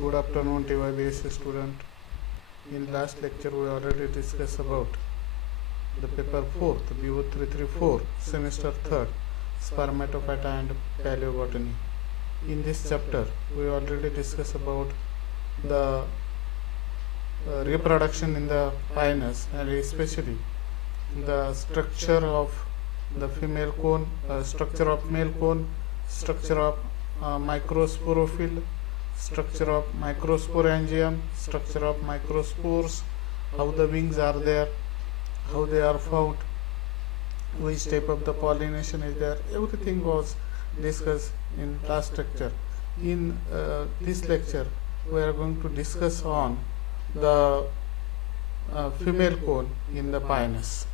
Good afternoon, TYBS student. In last lecture, we already discussed about the paper 4th, BO 334, semester 3rd, spermatophyta and paleobotany. In this chapter, we already discussed about the reproduction in the pioneers, and especially the structure of the female cone, structure of male cone, structure of microsporophyll, structure of microsporangium, structure of microspores, how the wings are there, how they are found, which type of the pollination is there. Everything was discussed in last lecture. In this lecture, we are going to discuss on the female cone in the pioneers.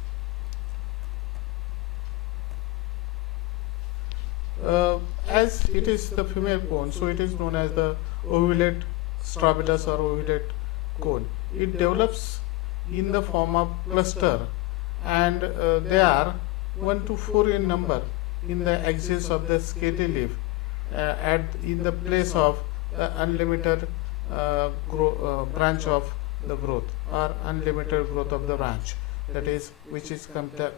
As it is the female cone, so it is known as the ovulate strobilus or ovulate cone. It develops in the form of cluster, and they are 1 to 4 in number in the axis of the scaly leaf in the place of unlimited branch of the growth or unlimited growth of the branch, that is, which is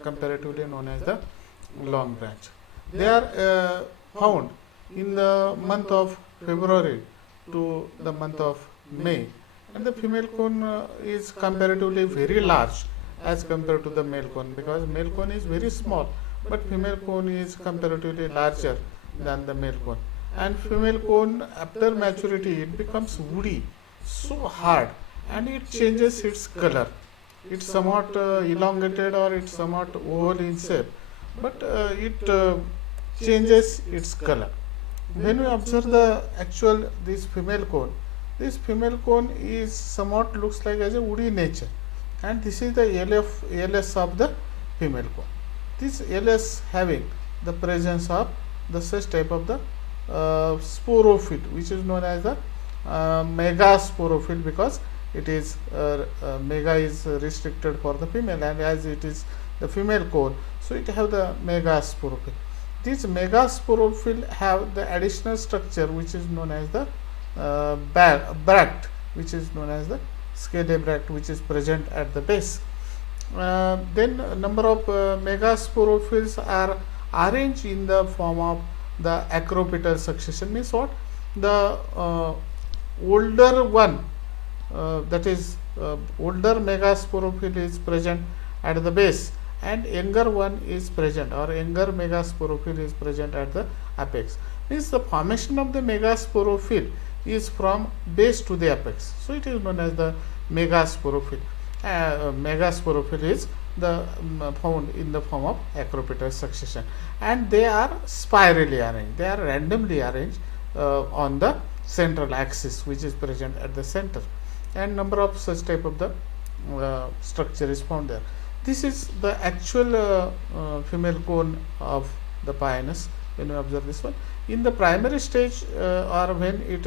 comparatively known as the long branch. They are found in the month of February to the month of May, and the female cone is comparatively very large as compared to the male cone, because male cone is very small, but female cone is comparatively larger than the male cone. And female cone, after maturity, it becomes woody, so hard, and it changes its color. It's somewhat elongated, or it's somewhat oval in shape, but it changes its color. When we observe the actual this female cone is somewhat looks like as a woody nature, and this is the LS of the female cone. This LS having the presence of the such type of the sporophyll, which is known as the megasporophyll, because it is mega is restricted for the female, and as it is the female cone, so it have the megasporophyll. These megasporophyll have the additional structure which is known as the bract, which is known as the scaly bract, which is present at the base. Then number of megasporophylls are arranged in the form of the acropetal succession. Means what? The older one, that is older megasporophyll is present at the base, and younger one is present, or younger megasporophyll is present at the apex. Means the formation of the megasporophyll is from base to the apex, so it is known as the megasporophyll. Megasporophyll is the found in the form of acropetal succession, and they are spirally arranged. They are randomly arranged on the central axis, which is present at the center, and number of such type of the structure is found there. This is the actual female cone of the pioneers. When you observe this one in the primary stage, or when it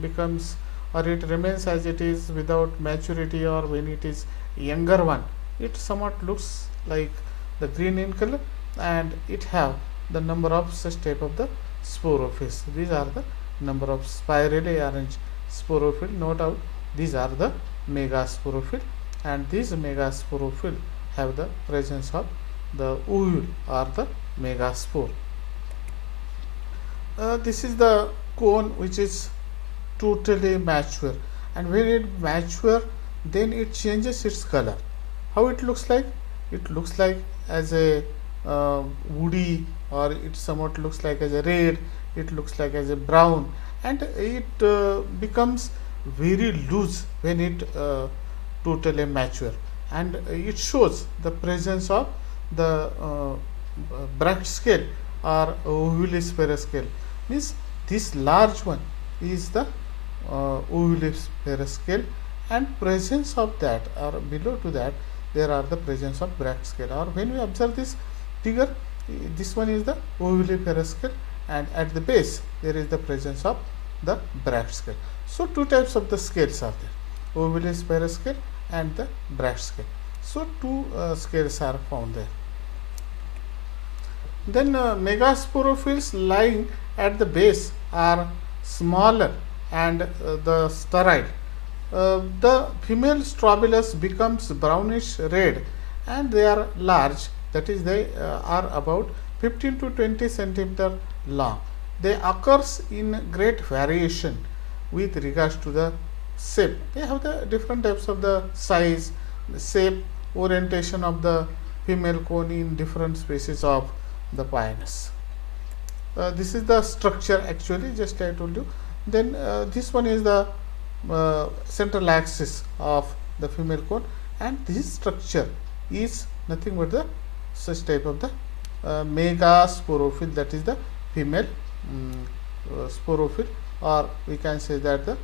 becomes, or it remains as it is without maturity, or when it is younger one, it somewhat looks like the green in color, and it have the number of such type of the sporophylls. These are the number of spirally arranged sporophyll. Note out, these are the megasporophyll, and these megasporophyll have the presence of the ovule or the megaspore. This is the cone which is totally mature, and when it mature, then it changes its color. How it looks like? It looks like as a woody, or it somewhat looks like as a red, it looks like as a brown, and it becomes very loose when it totally mature, and it shows the presence of the bract scale or ovulispera scale. Means this large one is the ovulispera scale, and presence of that, or below to that, there are the presence of bract scale. Or when we observe this figure, this one is the ovulispera scale, and at the base there is the presence of the bract scale. So two types of the scales are there, ovulispera scale and the bract scale. So two scales are found there. Then megasporophylls lying at the base are smaller and the sterile. The female strobilus becomes brownish red and they are large, that is they are about 15 to 20 centimeter long. They occurs in great variation with regards to the shape. They have the different types of the size, the shape, orientation of the female cone in different species of the Pinus. This is the structure actually, just I told you. Then this one is the central axis of the female cone, and this structure is nothing but the such type of the megasporophyll, that is the female sporophyll, or we can say that the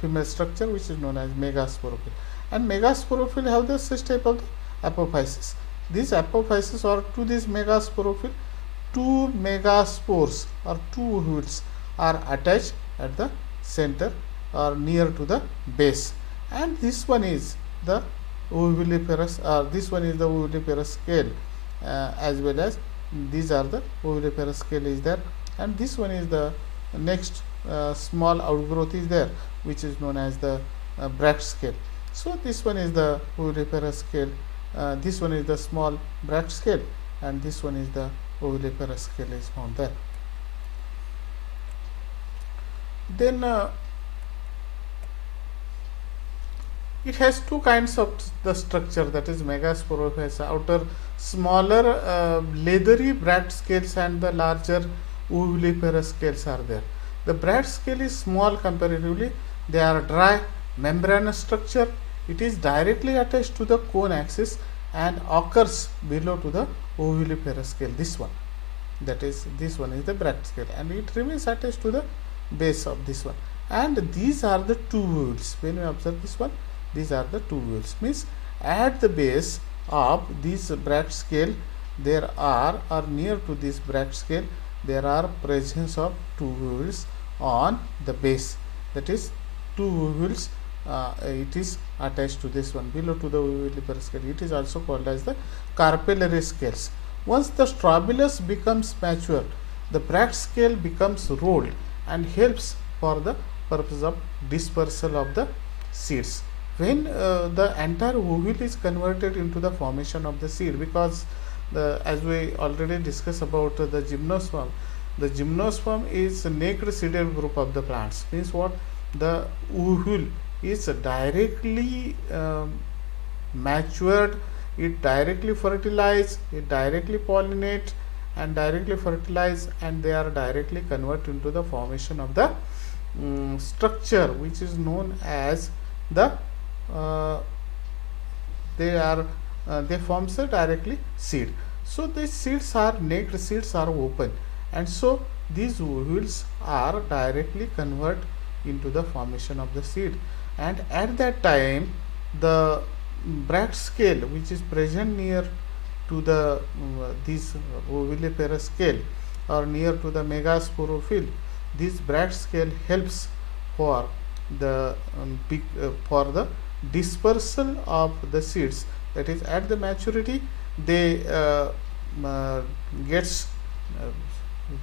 female structure which is known as megasporophyll. And megasporophyll have the such type of the apophysis. These apophysis, or to this megasporophyll, two megaspores or two ovules are attached at the center or near to the base, and this one is the oviviparous, or this one is the oviviparous scale, as well as these are the oviviparous scale is there, and this one is the next small outgrowth is there, which is known as the Bract scale. So this one is the oviviparous scale, this one is the small Bract scale, and this one is the oviviparous scale is found there. Then it has two kinds of the structure, that is megasporophyll has outer smaller leathery Bract scales and the larger oviviparous scales are there. The Bract scale is small comparatively. They are dry membranous structure. It is directly attached to the cone axis and occurs below to the oviviparous scale. This one, that is this one is the Bract scale, and it remains attached to the base of this one. And these are the two ovules. When you observe this one, these are the two ovules. Means at the base of this Bract scale, there are, or near to this Bract scale, there are presence of two ovules on the base. That is two ovules. It is attached to this one below to the oviviparous scale. It is also called as the carpellary scales. Once the strobilus becomes mature, the Bract scale becomes rolled and helps for the purpose of dispersal of the seeds. When the entire ovule is converted into the formation of the seed, because as we already discussed about the gymnosperm, the gymnosperm is a naked seeded group of the plants. Means what? The ovule is directly matured, it directly fertilize, it directly pollinate and directly fertilize, and they are directly converted into the formation of the structure which is known as the they forms a directly seed. So these seeds are naked seeds are open, and so these ovules are directly converted into the formation of the seed, and at that time the Bract scale which is present near to the this oviviparous scale or near to the megasporophyll, this Bract scale helps for the for the dispersal of the seeds. That is, at the maturity they gets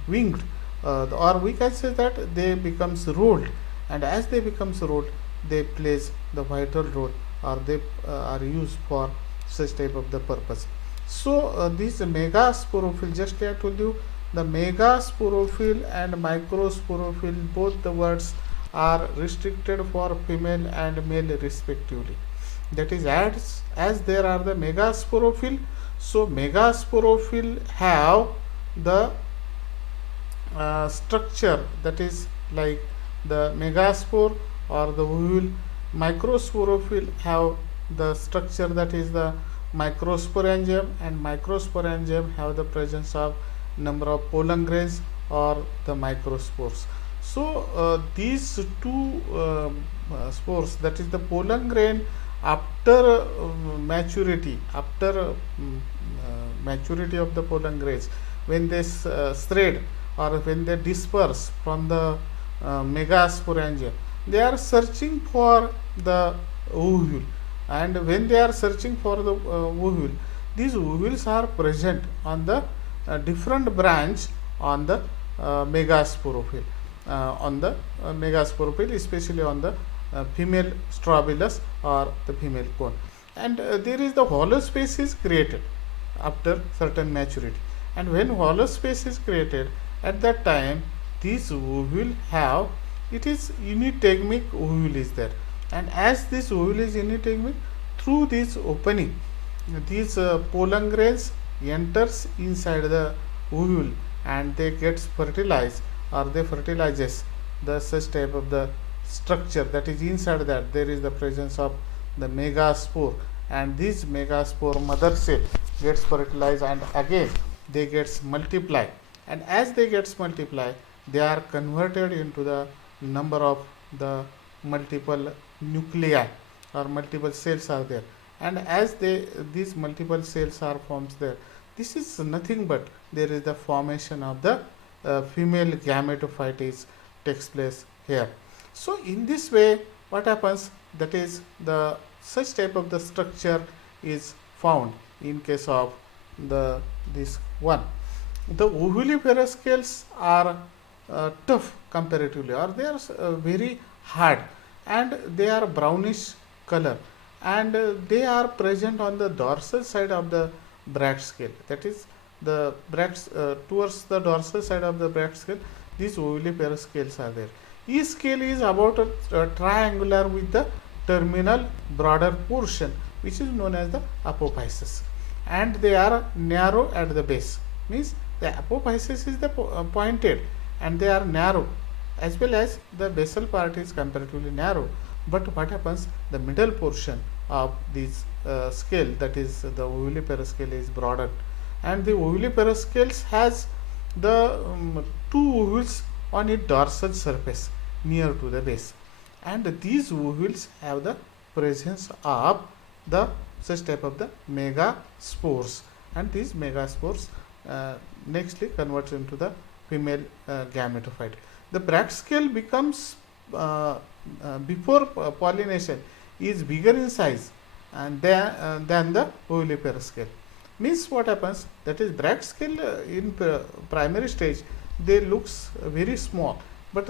winged, or we can say that they becomes rolled, and as they becomes rolled, they plays the vital role, or they are used for such type of the purpose. So these megasporophyll, just I told you, the megasporophyll and microsporophyll, both the words are restricted for female and male respectively. That is, as there are the megasporophyll, so megasporophyll have the structure that is like the megaspore or the ovule. Microsporophyll have the structure that is the microsporangium, and microsporangium have the presence of number of pollen grains or the microspores. So these two spores, that is the pollen grain, after maturity, maturity of the pollen grains, when they spread or when they disperse from the megasporangium, they are searching for the ovule, and when they are searching for the ovule, these ovules are present on the different branch on the megasporophyll, on the megasporophyll, especially on the female strobilus or the female cone. And there is the hollow space is created after certain maturity, and when hollow space is created, at that time this ovule have, it is unitegmic ovule is there, and as this ovule is unitegmic, through this opening these pollen grains enters inside the ovule and they gets fertilized, or they fertilizes the such type of the structure, that is inside that there is the presence of the megaspore, and this megaspore mother cell gets fertilized and again they gets multiply, and as they gets multiply they are converted into the number of the multiple nuclei or multiple cells are there, and as they these multiple cells are formed there, this is nothing but there is the formation of the female gametophyte is takes place here. So in this way what happens, that is the such type of the structure is found in case of the this one. The ovuliferous scales are tough comparatively, or they are very hard, and they are brownish color, and they are present on the dorsal side of the Bragg scale, that is the Bragg's towards the dorsal side of the Bragg scale these ovuliferous scales are there. Each scale is about a triangular with the terminal broader portion which is known as the apophysis, and they are narrow at the base, means the apophysis is the pointed and they are narrow, as well as the basal part is comparatively narrow, but what happens, the middle portion of this scale, that is the ovuliferous scale, is broader, and the ovuliferous scales has the two ovules on its dorsal surface near to the base, and these ovules have the presence of the such type of the megaspores, and these megaspores nextly converts into the female gametophyte. The Bragg scale becomes before pollination is bigger in size and than the ovuliferous scale. Means what happens, that is Bragg scale in primary stage they looks very small, but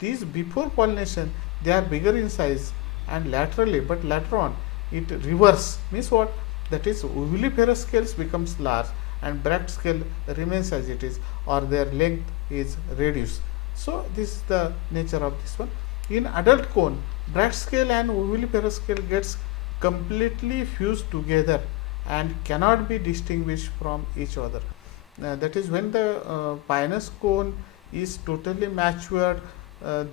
these before pollination they are bigger in size and laterally, but later on it reverse, means what, that is ovuliferous scales becomes large and Bragg scale remains as it is, or their length is reduced. So this is the nature of this one. In adult cone, Bragg scale and ovuliferous scale gets completely fused together and cannot be distinguished from each other. That is when the pinus cone is totally matured,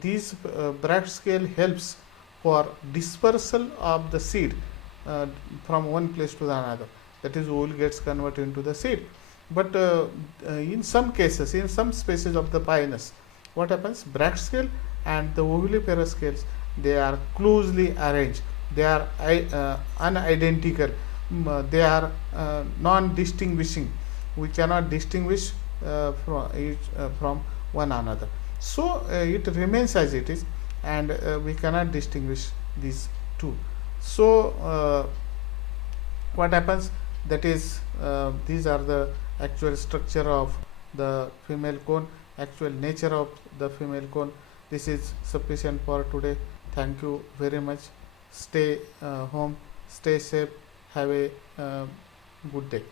these Bragg scale helps for dispersal of the seed from one place to the another, that is ovule gets converted into the seed. But in some cases, in some species of the pinus, what happens, Bragg scale and the ovuliferous scales, they are closely arranged, they are unidentical, they are non-distinguishing, we cannot distinguish from one another. So it remains as it is, and we cannot distinguish these two. So what happens, that is these are the actual structure of the female cone, actual nature of the female cone. This is sufficient for today. Thank you very much. Stay home, stay safe, have a good day.